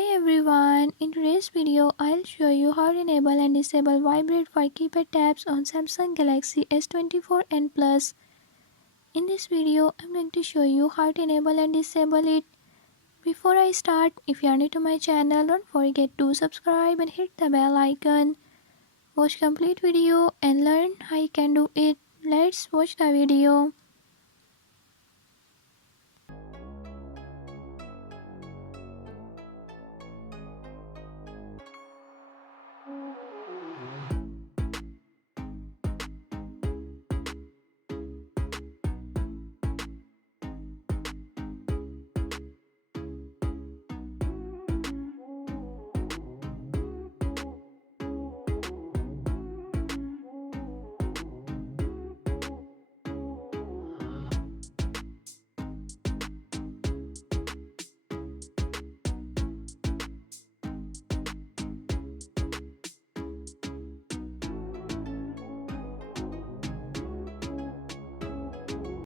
Hi everyone, in today's video I'll show you how to enable and disable Vibrate for keypad tabs on Samsung Galaxy S24 and Plus. In this video I'm going to show you how to enable and disable it. Before I start, if you are new to my channel, don't forget to subscribe and hit the bell icon. Watch complete video and learn how you can do it. Let's watch the video.